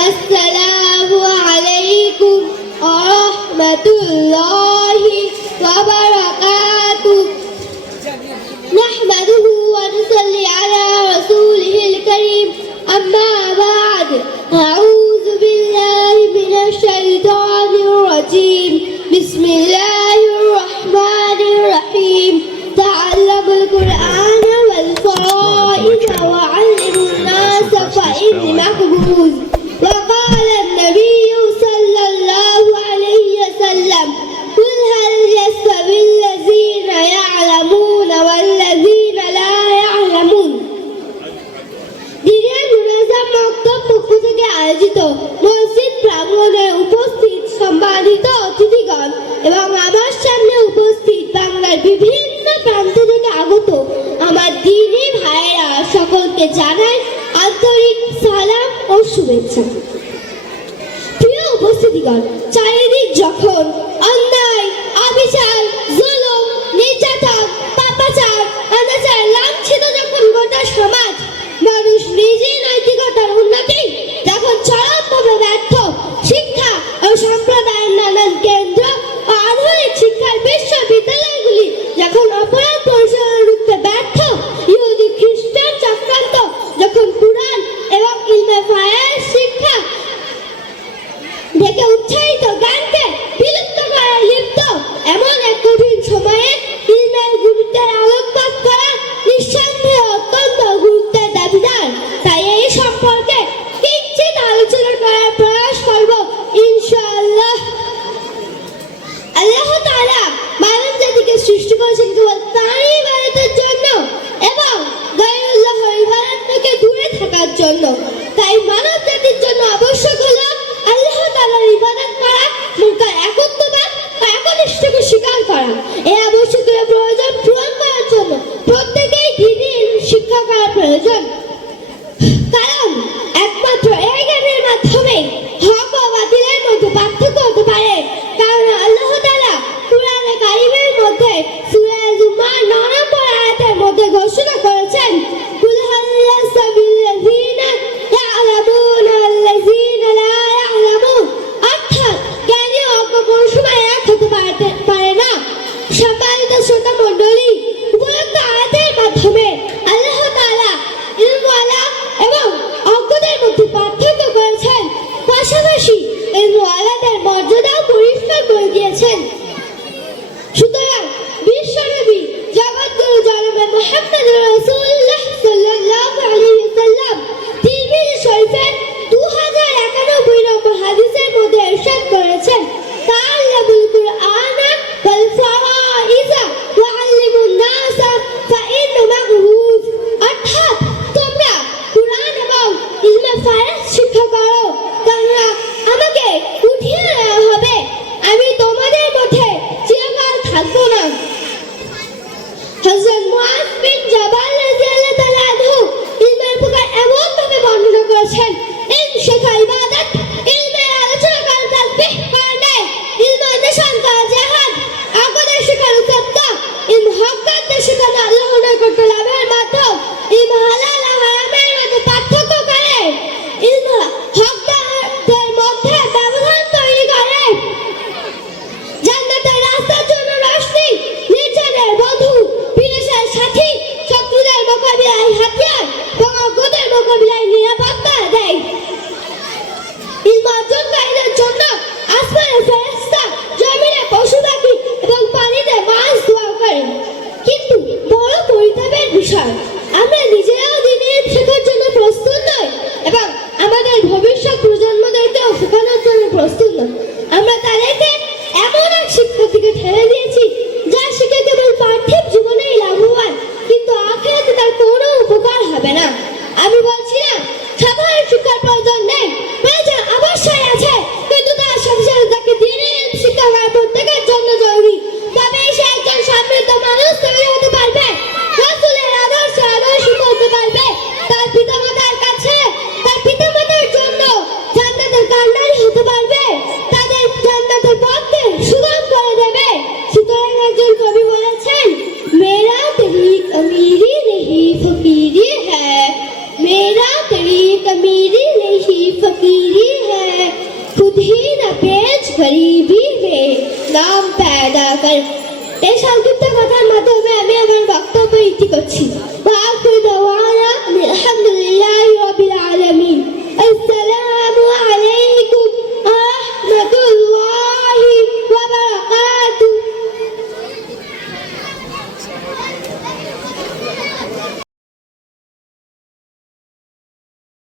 আসসালামু আলাইকুম ওয়া রাহমাতুল্লাহি ওয়া বারাকাতুহু نحمده ونصلي على رسوله الكريم أما بعد أعوذ بالله من الشيطان الرجيم بسم الله الرحمن الرحيم تعلموا القرآن والفرائض وعلموا الناس فإني محفوظ وقال النبي صلى الله عليه وسلم قل هل يستوي الذين يعلمون والذين لا يعلمون দিনের মুনাজাত মক্তব পক্ষ থেকে আয়োজিত মসজিদ প্রাঙ্গণে উপস্থিত সম্মানিত অতিথিগণ এবং আমার সামনে উপস্থিত বাংলার বিভিন্ন প্রান্ত থেকে আগত আমার দ্বীনি ভাইয়েরা সকলকে জানাই আন্তরিক সালাম ও শুভেচ্ছা। প্রিয় উপস্থিতিগণ, চারিদিক যখন অন্যায়, অবিচার, জুলুম, নির্যাতন, পাপাচার, অনাচার লাঞ্ছিত যখন গোটা সমাজ, মানুষ নিজেই নৈতিকতার উন্নতি যখন চরমভাবে ব্যর্থ, শিক্ষা ও সম্প্রদায়ের নানান কেন্দ্র ও আধুনিক শিক্ষার বিশ্ববিদ্যালয়গুলি যখন অপরাধ পরিচালনা রুখতে ব্যর্থ, ইহুদি খ্রিস্টান চক্রান্ত যখন কুরআন এবং ইলমে ফায়ের শিক্ষা থেকে উচ্চারিত জ্ঞানকে বিলুপ্ত করার লিপ্ত, এমন এক কঠিন সময়ে ইলমের গুরুত্বের আলোকপাত করা নিঃসন্দেহে অত্যন্ত গুরুত্বের দাবিদার। তাই এই সম্পর্কে কিঞ্চিত আলোচনা করার প্রয়াস করব ইনশাআল্লাহ। আল্লাহ তাআলা মানব জাতিকে সৃষ্টি করেছেন কেবল তাঁরই ইবাদতের জন্য এবং গায়রুল্লাহর ইবাদত থেকে দূরে থাকার জন্য। তাই মানব জাতির জন্য আবশ্যক হলো আল্লাহ তাআলার ইবাদত করা, তার একত্ববাদ ও একনিষ্ঠকে স্বীকার করা। এই আবশ্যকীয় প্রয়োজন পূরণ করার জন্য প্রত্যেকেই দ্বীনি শিক্ষা করা প্রয়োজন, কারণ একমাত্র এই জ্ঞানের মাধ্যমে হক ও বাতিলের মধ্যে পার্থক্য হতে পারে। কারণ আল্লাহ তাআলা কুরআনে কারীমের মধ্যে সূরা জুমার 9 নম্বর আয়াতের মধ্যে ঘোষণা করেছেন, কুল হাল ইয়াস্তাবিল্লাযীনা ইয়া'লামুনা ওয়াল্লাযীনা লা ইয়া'লামুন, অর্থাৎ জ্ঞানী ও অজ্ঞ কোনো সময় এক হতে পারে না। সম্মানিত শ্রোতা মণ্ডলী, উপরোক্ত আয়াতের মাধ্যমে আল্লাহ তাআলা ইলমওয়ালা এবং অজ্ঞদের মধ্যে পার্থক্য করেছেন, পাশাপাশি ইলমওয়ালাদের মর্যাদাও পরিষ্কার করে দিয়েছেন। সুতরাং বিশ্বনবী জগৎগুরু জনাবে মুহাম্মদ রাসূলুল্লাহ সাল্লাল্লাহু আলাইহি ওয়াসাল্লাম তিরমিজি শরীফের 2091 নম্বর হাদিসের মধ্যে ইরশাদ করেছেন, তাআল্লামুল কুরআনা ওয়াল ফারাইজা ওয়া'আল্লিমুন নাসা ফাইন্না মাগহুজ, অর্থাৎ তোমরা কুরআন এবং ইলমে ফারাইজ শিক্ষা করো, কেননা আমাকে উঠিয়ে নেওয়া হবে, আমি তোমাদের মধ্যে চিরকাল থাকবো না। হযরত মুআয বিন জাবাল রাদিয়াল্লাহু তাআলা আনহু ইলমের প্রকার এমন ভাবে বর্ণনা করেছেন, ইলম শেখা ইবাদত, ইলমের আলোচনা করা তাসবিহ করা নেয়, ইলম অন্বেষণ করা জিহাদ, আকদের শেখানো সত্তা, ইলম হককারদের শেখানো আল্লাহর নৈকট্য লাভের মাধ্যম, ইলম হালাল ও হারামের মধ্যে পার্থক্য করে, ইলম হককারদের মধ্যে ব্যবধান তৈরি করে, জান্নাতের রাস্তার জন্য রশনি, নির্জনের বধূ, বিনাশের সাথী, শত্রুদের মোকাবিলায় হাতিয়ার এবং অজ্ঞদের মোকাবিলায় নিরাপত্তা দেয়। ইলম অর্জনকারীদের জন্য আসমানে ফেরেশতা, জমিনে পশু পাখি এবং পানিতে মাছ দোয়া করে। কিন্তু বড় পরিতাপের বিষয়, আমরা নিজেরাও দ্বীনি শেখার জন্য প্রস্তুত নই এবং আমাদের ভবিষ্যৎ প্রজন্মদেরকেও শেখানোর জন্য প্রস্তুত নই। আমরা তাদেরকে এমন এক শিক্ষার দিকে ঠেলে দিয়েছি যা শিখে কেবল পার্থিব জীবনেই লাভবান, কিন্তু আখিরাতে তার কোনো উপকার হবে না। আমি বলছি না সাধারণ শিক্ষার প্রয়োজন নেই, প্রয়োজন অবশ্যই আছে, কিন্তু তার সাথে সাথে তাকে দ্বীনি শিক্ষা করা প্রত্যেকের জন্য জরুরি। তবেই সে একজন সমৃদ্ধ মানুষ তৈরি হতে পারবে, রাসূলের আদর্শে আদর্শিত হতে পারবে, তার পিতামাতার কাছে তার পিতামাতার জন্য জান্নাতের কান্ডারি হতে পারবে, তাদের জান্নাতের পথকে সুগম করে দেবে, इस्लाम पैदा कर। এই সংক্ষিপ্ত কথার মাধ্যমে আমি আমার বক্তব্য ইতি করছি। ওয়া আখিরু দাওয়ানা আলহামদুলিল্লাহি রাব্বিল আলামিন।